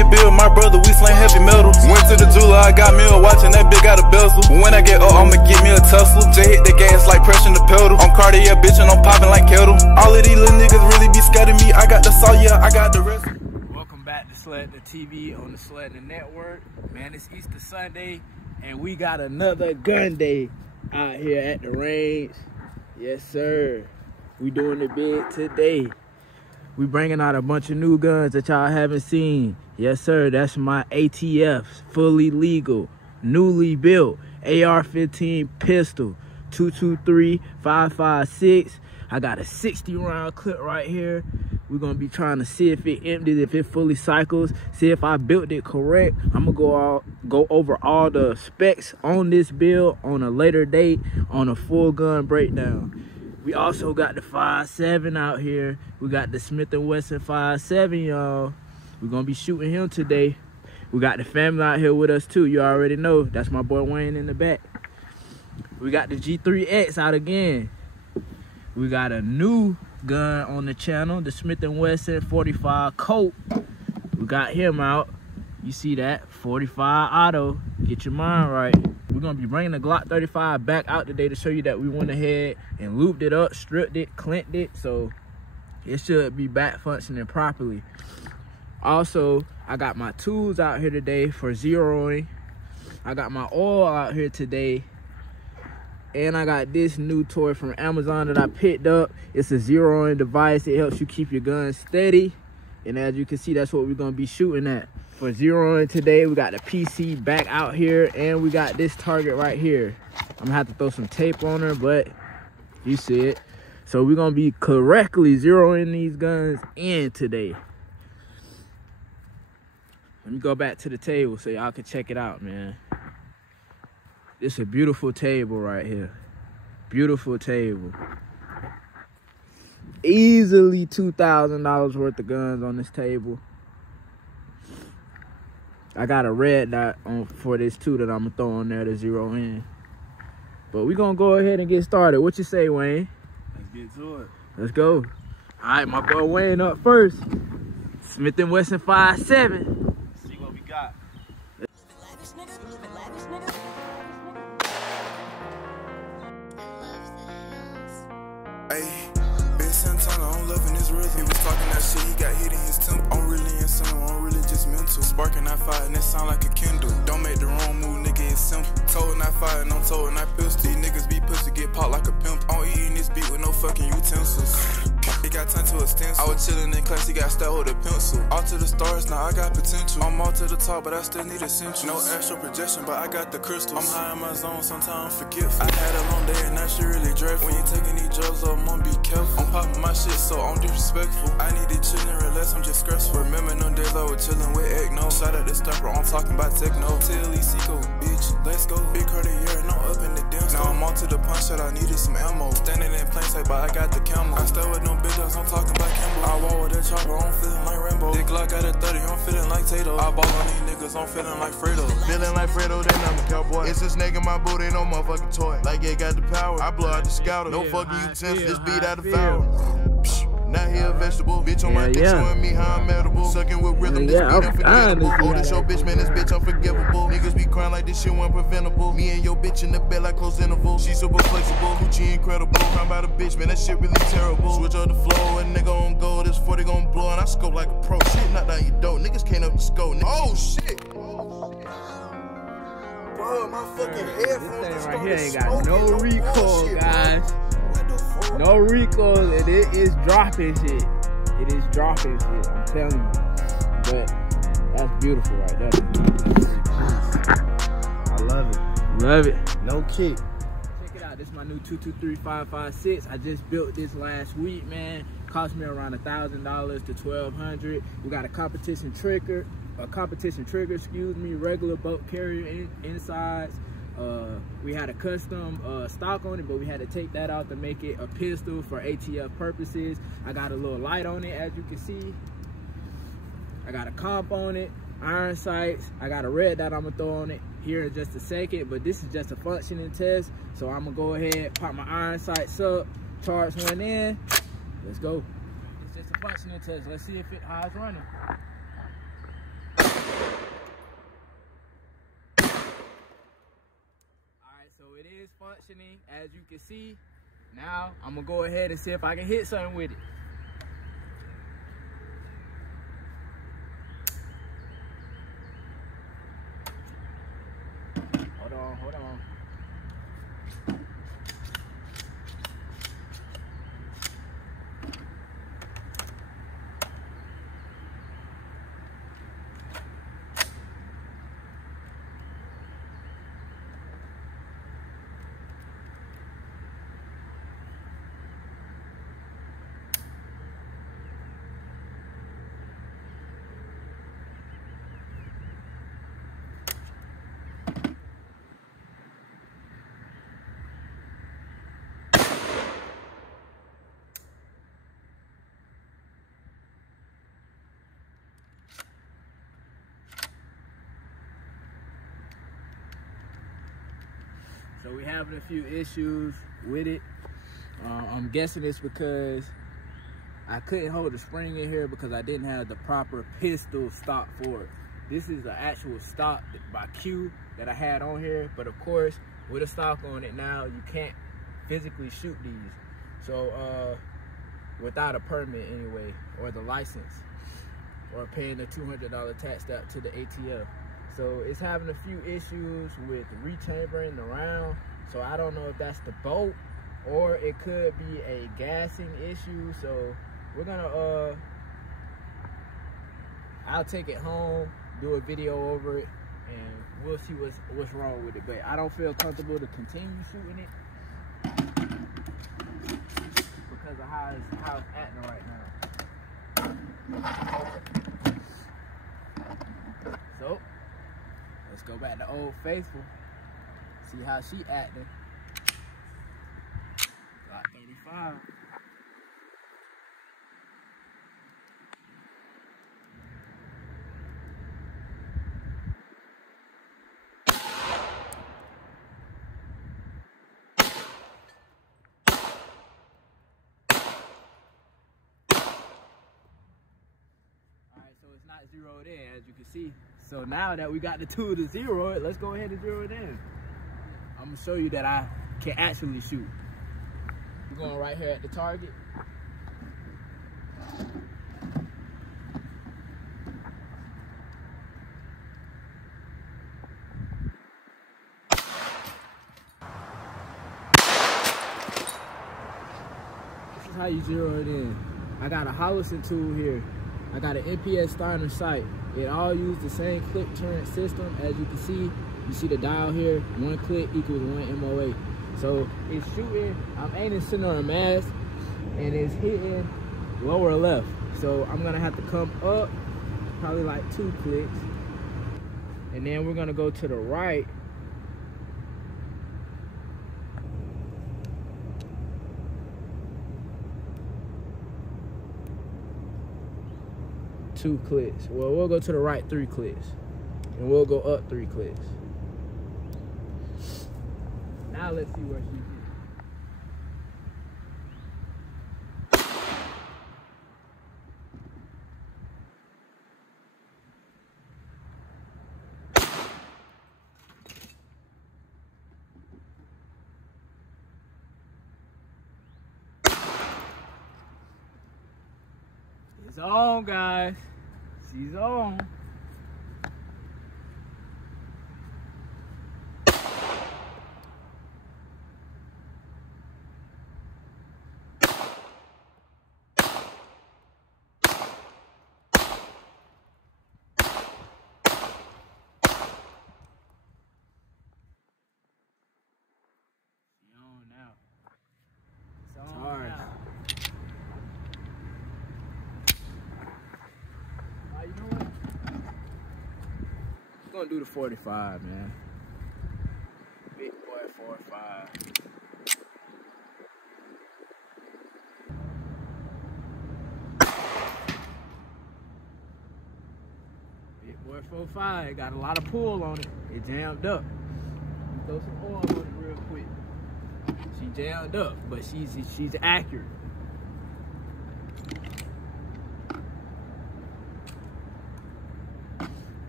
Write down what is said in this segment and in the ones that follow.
that bill, my brother, we slang heavy metals. Went to the jeweler, I got me a watch and that bitch got a bezel. When I get up, I'ma get me a Tesla. Just hit the gas like pressing the pedal. I'm Cartier, bitch, and I'm popping like kettle. All of these little niggas really be scared of me. I got the saw, yeah, I got the rest. Welcome back to Sledding TV on the Sledding Network. Man, it's Easter Sunday, and we got another gun day out here at the range. Yes, sir. We doing it big today. We bringing out a bunch of new guns that y'all haven't seen. Yes, sir. That's my ATFs, fully legal, newly built AR-15 pistol, 223-556. I got a 60-round clip right here. We're gonna be trying to see if it empties, if it fully cycles, see if I built it correct. I'm gonna go over all the specs on this build on a later date on a full gun breakdown. We also got the 5.7 out here. We got the Smith & Wesson 5.7, y'all. We're gonna be shooting him today. We got the family out here with us too. You already know. That's my boy Wayne in the back. We got the G3X out again. We got a new gun on the channel, the Smith & Wesson 45 Colt. We got him out. You see that? 45 auto. Get your mind right. We're gonna be bringing the Glock 35 back out today to show you that we went ahead and looped it up, stripped it, clamped it, so it should be back functioning properly. Also, I got my tools out here today for zeroing. I got my oil out here today. And I got this new toy from Amazon that I picked up. It's a zeroing device. It helps you keep your gun steady. And as you can see, that's what we're gonna be shooting at. For zeroing today, we got the PC back out here, and we got this target right here. I'm gonna have to throw some tape on her, but you see it. So we're gonna be correctly zeroing these guns in today. Let me go back to the table so y'all can check it out, man. It's a beautiful table right here. Beautiful table. Easily $2,000 worth of guns on this table. I got a red dot on for this too that I'm gonna throw on there to zero in. But we're gonna go ahead and get started. What you say, Wayne? Let's get to it. Let's go. All right, my boy Wayne up first. Smith & Wesson 5.7. See what we got. Hey, Ben Santana, I'm loving his rhythm. He was talking that shit, he got hit in his temple. I'm really insane, I'm really just mental. Sparking that fire and it sound like a Kindle. Don't make the wrong move, nigga, it's simple. Told not fire and I'm told not pistol. These niggas be pussy, get popped like a pimp. I'm eating this beat with no fucking utensils. It got time to a stencil. I was chilling in class, he got stabbed with a pencil. All to the stars, now I got potential. I'm all to the top, but I still need essentials. No astral projection, but I got the crystals. I'm high in my zone, sometimes I'm forgetful. I had a long day and that shit really dreadful. When you taking these drugs up, I'ma be careful. I'm popping my shit, so I'm disrespectful. I need to chill and relax, I'm just stressful. Remember them days I was chilling with Egno. Shout out the stepper, I'm talking about techno. TLECO, bitch, let's go. Big Cartier, no up in the damn store. Now I'm on to the punch shot, I needed some ammo. Standing in plain sight, but I got the camo. I stay with them bitches, I'm talking about Kimbo. I walk with that chopper, I'm feeling like Rainbow. This Glock got a 30, I'm feeling like Tato. I ball on these niggas, I'm feeling like Fredo. Feeling like Fredo, then I'm a cowboy. It's a snake in my boot, ain't no motherfucking toy. Like it got the power, I blow out the scouter. No fucking utensils, this beat out of foul. Now he a vegetable, bitch on my dick showing me how I'm edible. Sucking with rhythm, this beat unforgettable. Older show bitch, man, this bitch unforgivable. Niggas be crying like this shit wasn't preventable. Me and your bitch in the bed like close interval. She super flexible, Gucci incredible. Crying about a bitch, man, that shit really terrible. Switch up the flow, and nigga on go. This 40 gon' blow, and I scope like a pro. Shit, knock down your dope. Niggas can't up the scope. Oh shit! Bro, my fucking headphones. This thing right here ain't got no recoil, guys. No recoil, and it is dropping shit. It is dropping shit, I'm telling you. But that's beautiful right there. I love it. Love it. No kick. Check it out, this is my new 223-556. I just built this last week, man. Cost me around $1,000 to $1,200. We got a competition trigger, excuse me, regular bolt carrier insides. We had a custom stock on it, but we had to take that out to make it a pistol for ATF purposes. I got a little light on it, as you can see. I got a comp on it, iron sights. I got a red dot I'm gonna throw on it here in just a second, but this is just a functioning test. So I'm gonna go ahead, pop my iron sights up, charge one in. Let's go. It's just a functioning test. Let's see if how it's running. So it is functioning, as you can see. Now I'm gonna go ahead and see if I can hit something with it. Hold on. So we're having a few issues with it. I'm guessing it's because I couldn't hold the spring in here because I didn't have the proper pistol stock for it. This is the actual stock by Q that I had on here, but of course, with a stock on it now, you can't physically shoot these. So without a permit anyway, or the license, or paying the $200 tax stamp to the ATF. So it's having a few issues with rechambering the round. So I don't know if that's the bolt or it could be a gassing issue. So we're gonna, I'll take it home, do a video over it, and we'll see what's wrong with it. But I don't feel comfortable to continue shooting it because of how it's acting right now. So let's go back to Old Faithful, see how she acting. Got 35. So it's not zeroed in, as you can see. So now that we got the tool to zero it, let's go ahead and zero it in. I'm gonna show you that I can actually shoot. We're going right here at the target. This is how you zero it in. I got a Holosun tool here. I got an NPS Steiner sight. It all uses the same click turret system. As you can see, you see the dial here. 1 click equals 1 MOA. So it's shooting, I'm aiming center on mass, and it's hitting lower left. So I'm gonna have to come up, probably like 2 clicks. And then we're gonna go to the right. Two clicks. Well, we'll go to the right 3 clicks. And we'll go up 3 clicks. Now let's see where she's at. It's on, guys. She's on. Gonna do the 45, man. Big boy 45. Big boy 45. Got a lot of pull on it. It jammed up. Throw some oil on it real quick. She jammed up, but she's accurate.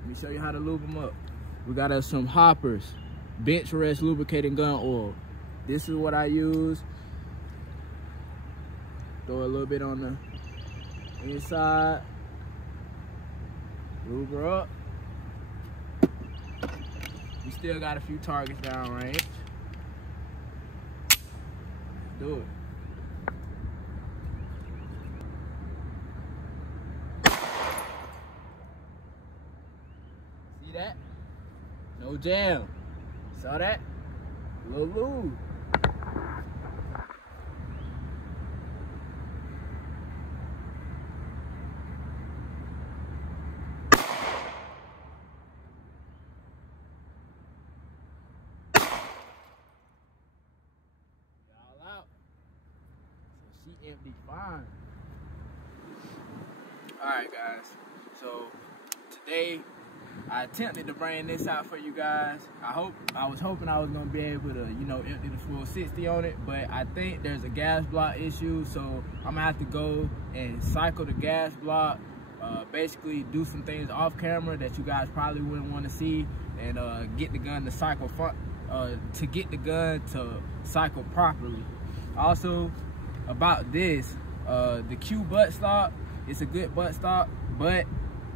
Let me show you how to lube them up. We got us some hoppers. bench rest lubricating gun oil. This is what I use. Throw a little bit on the inside. Lube her up. We still got a few targets downrange. Do it. See that? No jam. Saw that? Little lube. Y'all out. So she empty fine. Alright guys, so today I attempted to bring this out for you guys. I was hoping I was gonna be able to, you know, empty the full 60 on it, but I think there's a gas block issue, so I'm gonna have to go and cycle the gas block, basically do some things off camera that you guys probably wouldn't want to see, and get the gun to cycle cycle properly. Also, about this, the Q butt stock, it's a good butt stock, but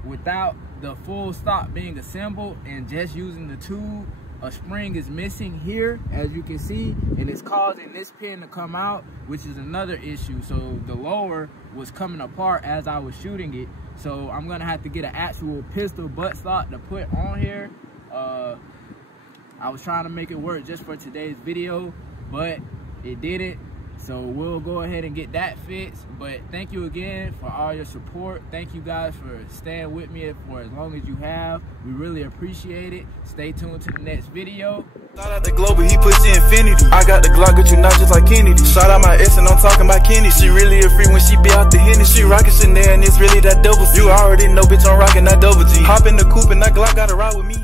without the full stock being assembled and just using the tube, a spring is missing here, as you can see, and it's causing this pin to come out, which is another issue. So the lower was coming apart as I was shooting it, so I'm gonna have to get an actual pistol butt stock to put on here. I was trying to make it work just for today's video, but it didn't. So we'll go ahead and get that fixed. But thank you again for all your support. Thank you guys for staying with me for as long as you have. We really appreciate it. Stay tuned to the next video. Shout out the global, he puts the infinity. I got the Glock, but you not just like Kennedy. Shout out my ex and I'm talking about Kenny. She really a free when she be out the Henny. She rockin' Chanel and it's really that double C. You already know, bitch, I'm rockin' that double G. Hop in the coupe and that Glock gotta ride with me.